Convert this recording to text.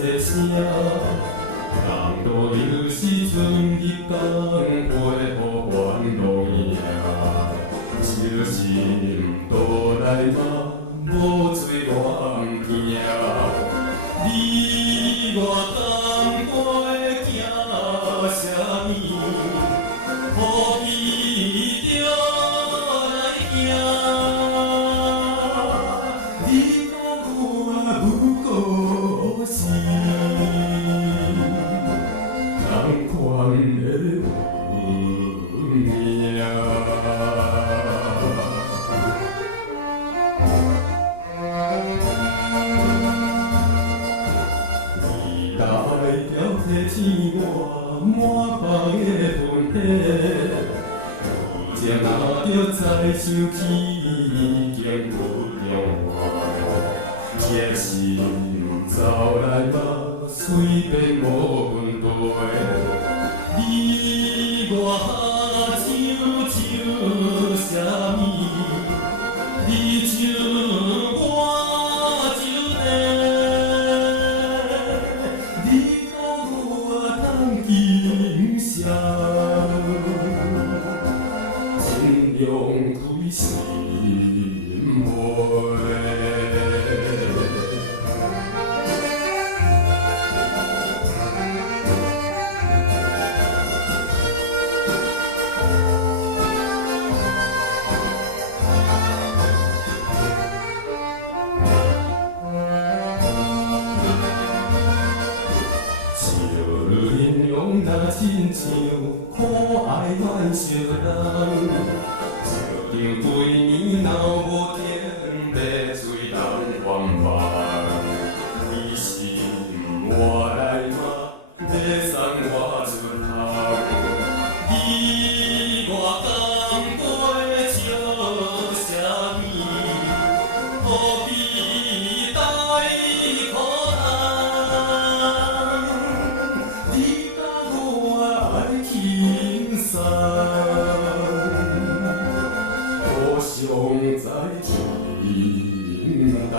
这声，人都有时阵日当陪互烦恼影，小心倒来嘛，无做乱行。你我甘过行啥物？何必着来行？你甲我有故事，同款的运命。你来挑剔生活满腹的愤气，以前若着再生气，已经不用我。决心走来吧，随便无分对。你我哈唱唱啥物？你唱我就唱，你甲我通今生，尽量开心袂。若亲像可爱恋小人，笑着对面闹无停在水人翻翻。你心我来嘛，要送我出头。你我甘过笑啥物？何必带苦人？你爱轻松，互相在平淡。